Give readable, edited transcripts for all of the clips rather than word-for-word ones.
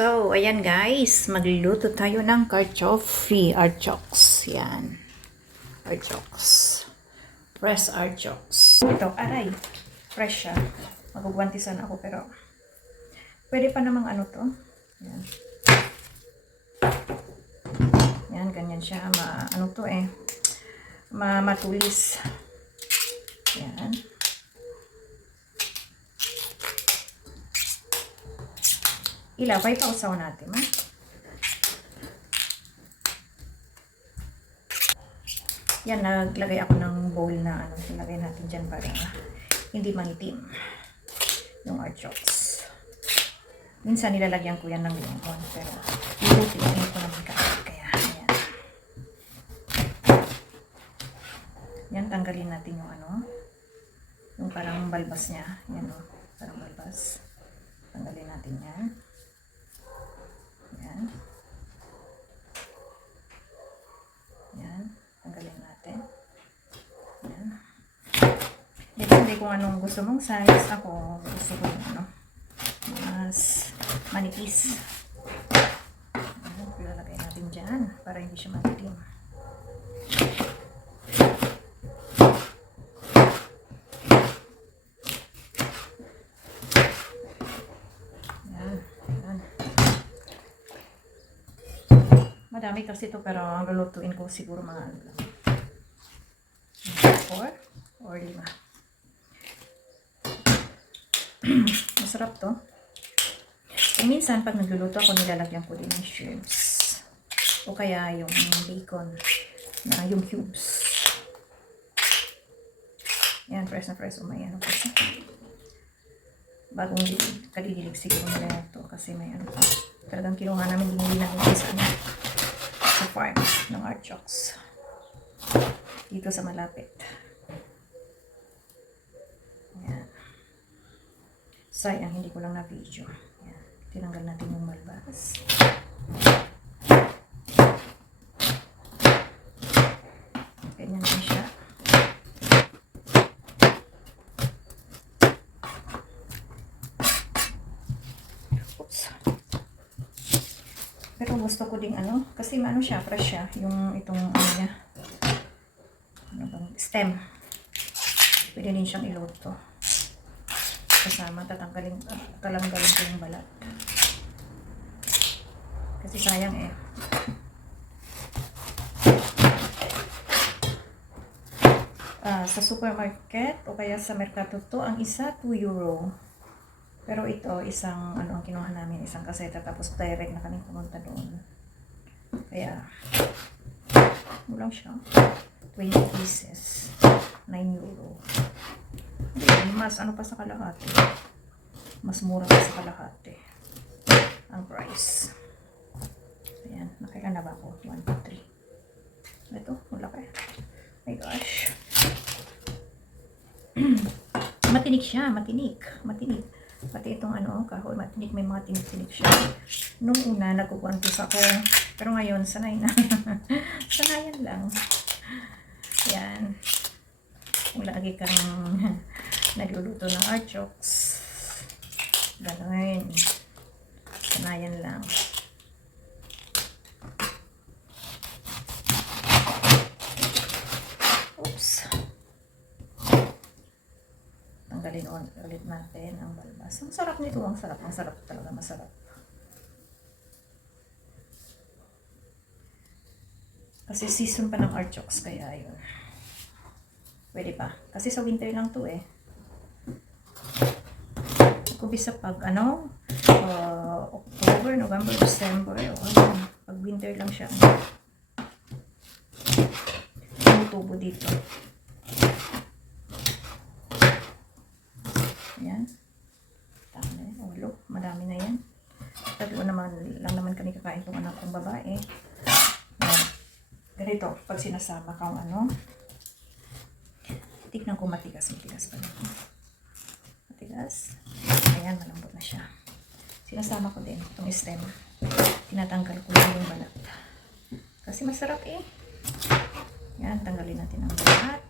So, ayan guys, magluluto tayo ng carchoffi, archox. Yan. Archox. Fresh archox. Ito, aray. Fresh siya. Magugwantisan ako pero pwede pa namang ano to. Yan. Yan, ganyan siya. Ano to eh. Matulis. Yan. Ilaway pa usaw natin, ha? Yan, naglagay ako ng bowl na ano, ilagay natin dyan para hindi mangitim yung archox. Minsan nilalagyan ko yan ng lemon, pero ilutin ko naman kaya ayan. Yan, tanggalin natin yung ano, yung parang balbas niya. Yan o, parang balbas. Tanggalin natin yan. Yan. Yan. Tanggalin natin. Yan. Depende kung anong gusto mong size. Ako, gusto ko yung ano, mas manipis. Yan. Ilalagay natin dyan para hindi siya matitim. Madami kasi ito pero ang lulutuin ko siguro mga ano lang. 4 or 5. Masarap to. E minsan pag nagluluto ako nilalagyan ko din ng shrimps. O kaya yung bacon na yung cubes. Yan, fresh na fresh. May ano kasi. Bagong kadidilig siguro nila ito kasi may ano pa. Talagang kinuha namin hindi namin sa ano. Sa farm ng archox dito sa malapit. Ayan. Sayang hindi ko lang na video. Ayan. Tinanggal natin yung malbas. Ganyan din siya. Oops. Pero gusto ko ding ano, kasi ano siya, fresh siya, yung itong ano niya, ano bang, stem. Pwede din siyang iluto. Kasama, tatanggalin ko yung balat. Kasi sayang eh. Sa supermarket o kaya sa merkato to, ang isa 2 euro. Pero ito, isang, ano ang kinuha namin, isang kaseta, tapos direct na kaming pumunta doon. Kaya, lang siya. 20 pieces. 9 euro. Mas, ano pa sa kalahati. Mas mura pa sa kalahati. Ang price. Ayan, nakailan na ba ako? 1, 2, 3. Ito, wala ka eh. My gosh. Matinik siya, matinik. Matinik. Pati itong ano, kahoy, matinik, may mga tinik-tinik siya. Nung una, nagkukwantos ako. Pero ngayon, sanay na. Sanayan lang. Yan. Kung lagi kang nagluluto ng archox, gano'n. Sanayan lang. Oops. Tanggalin ulit natin ang balbas. Ang sarap nito, ang sarap talaga, masarap. Kasi season pa ng archox, kaya yun. Pwede pa. Kasi sa winter lang to eh. Kumbisa pag ano, October, November, December, pag winter lang siya. Tumutubo dito. Ayan. Tama na yan. Ulo. Madami na yan. Tatlo naman, lang naman kami kakain itong anak kong babae. Ayan. Ganito, pag sinasama kang ano, tignan ko matigas pa rin. Matigas. Ayan, malambot na siya. Sinasama ko din itong stem. Tinatanggal ko yung balat. Kasi masarap eh. Yan, tanggalin natin ang balat.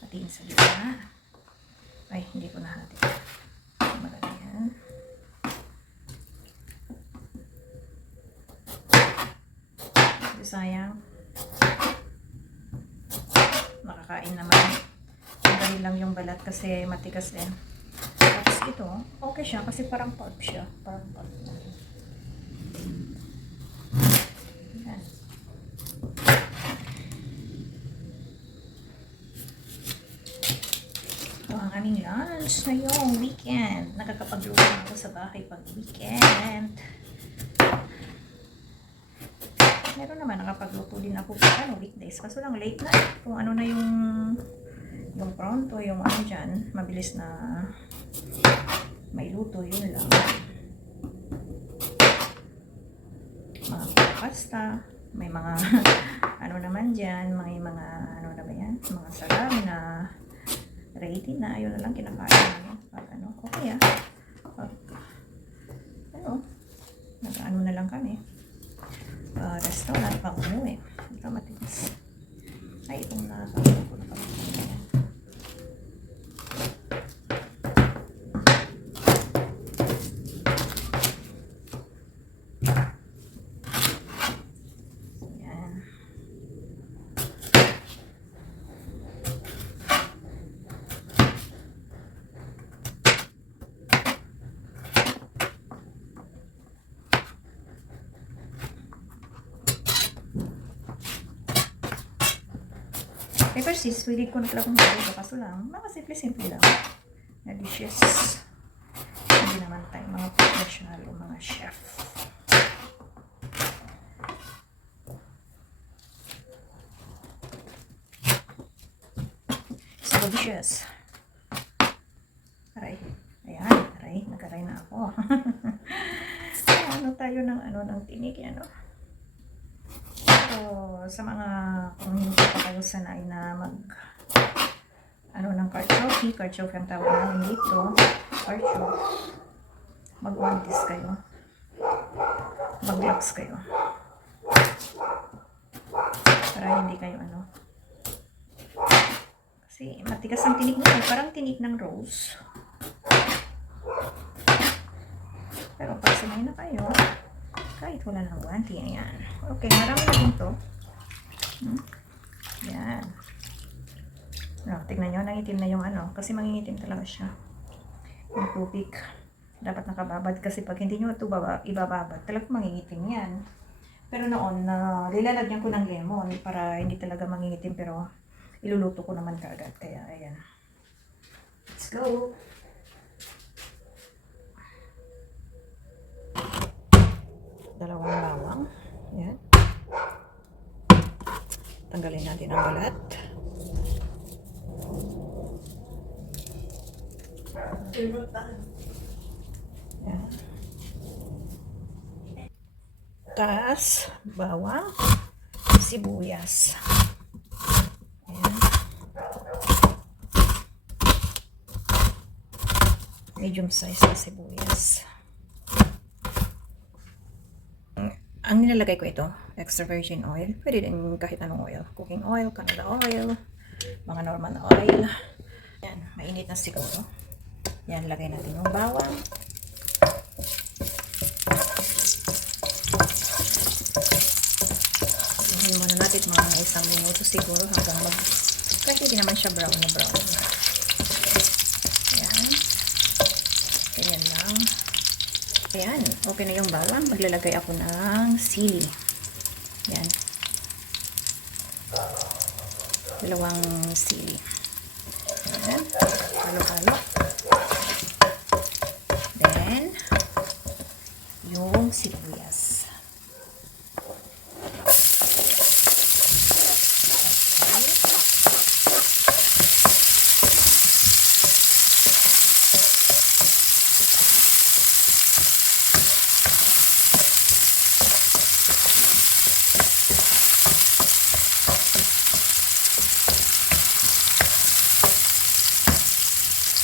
Patiin sa gitna. Ay, hindi ko nahati. Malagyan. Kasi sayang. Makakain naman. Tanggalin lang yung balat kasi matigas eh. Tapos ito, okay siya kasi parang pulp siya. Parang pulp na. Yan. Ito ang aming lunch ngayong weekend. Nakakapagluto ako sa bahay pag weekend. Meron naman nakapagluto din ako pag weekdays. Kaso lang late na. Kung ano na yung pronto, yung ano dyan, mabilis na may luto, yun lang. Mga pasta, may mga ano naman dyan, may mga ano na ba yan, mga salami na ready na, yun na lang kinakain namin. Pag ano, okay pag ano, nag-ano na lang kami. Restaurant pang umuwi. Ito matigas. Ay, itong nakakagawa ko na kami. Yan. Pepper sis, pwede ko na talagang gawin. Kaso lang, mga simple-simple lang na dishes. Hindi naman tayo mga professional o mga chef. So, dishes. Aray. Ayan. Aray. Nag-aray na ako. Ano tayo ng tinik, ano? So, sa mga kung hindi pa kayo sanay na ng carchofie ang tawag namin dito, carchof, mag-wantis kayo, mag-lax kayo, para hindi kayo kasi matigas ang tinik nito, parang tinik ng rose, pero pag sanay na kayo, kahit wala ng wanti, ayan. Okay, marami na din to. Yan. No, tignan nyo, nangitim na yung kasi mangingitim talaga siya. Yung tubig. Dapat nakababad kasi pag hindi nyo ito ibababad, talagang mangingitim yan. Pero noon, lilalagyan ko ng lemon para hindi talaga mangingitim, pero iluluto ko naman kaagad. Kaya, ayan. Let's go! Dalawang bawang. Yan. Tanggalin natin ang balat. Yan. Tas, bawang, sibuyas. Yan. Medium size na sibuyas. Ang nilalagay ko ito, extra virgin oil. Pwede din kahit anong oil. Cooking oil, canola oil, mga normal oil. Yan, mainit na siguro. Yan, lagay natin yung bawang. Ihin muna natin mga 1 minuto siguro hanggang kahit hindi naman siya brown na brown. Yan. Ganyan lang. Ayan, okay na yung bawang. Maglalagay ako ng sili. Yan. 2 sili. Ayan. Halo-halo. Then, yung sibuyas.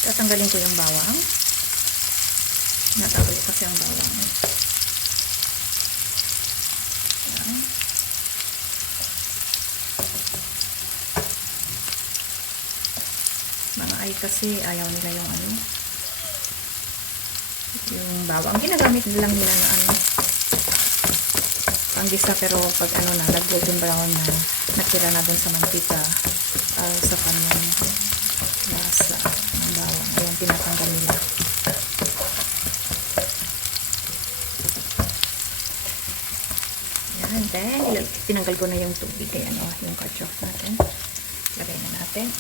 Tatanggalin ko yung bawang. Natanggalin kasi ang bawang. Ayan. Mga ay kasi ayaw nila yung ano, yung bawang. Ginagamit lang nila na ano, panggisa, pero pag ano na, nag-golden brown na, natira na dun sa mantika, sa kanyang lasa ng bawang. Ayan, tinatanggal nila. Ayan, then, tinanggal ko na yung tubig. Ayan, yung ketchup natin. Lagay na natin.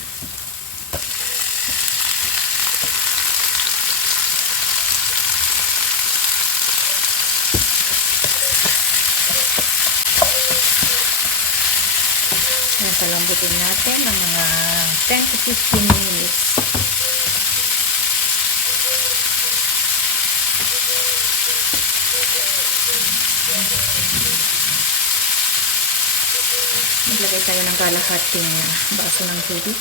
Ayan, palambutin natin ng mga 10 to 15 minutes. Maglagay tayo ng kalahating baso ng tubig.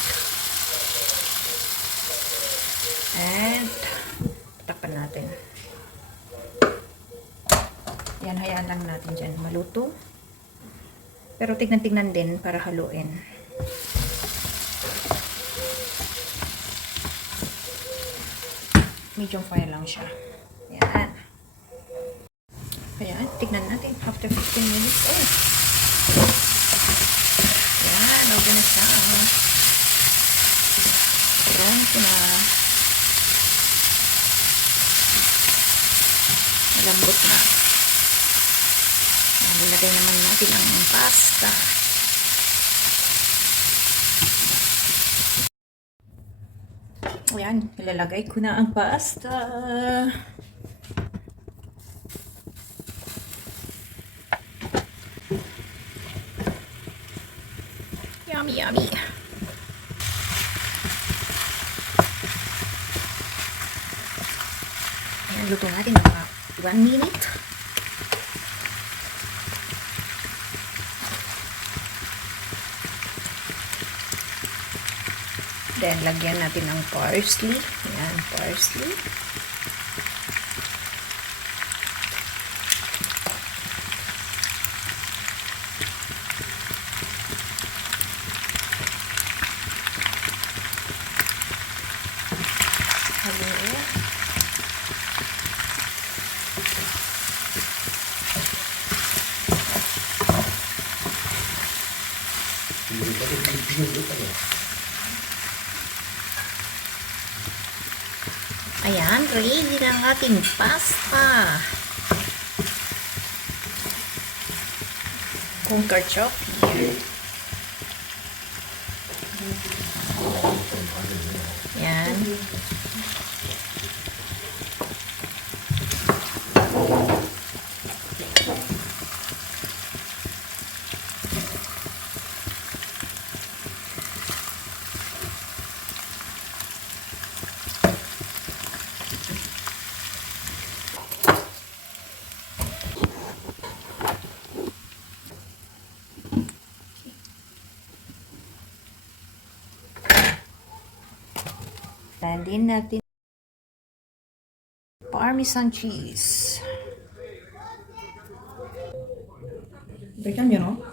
And, takpan natin. Yan, hayaan lang natin dyan maluto. Pero tignan-tignan din para haluin. Medium fire lang siya. Yan. Ayan, tignan natin after 15 minutes. Oh! Yan, okay na siya. Pronto na. Malambot na. Nilagay naman natin ang pasta. Ayan, ilalagay ko na ang pasta. Yummy, yummy. Ayan, luto natin mga 1 minute. Then, lagyan natin ng parsley. Ayan, parsley. Halo. Ayan, ready na ang ating pasta. Kung ketchup. Ayan. Din natin Parmesan cheese. They can, you know.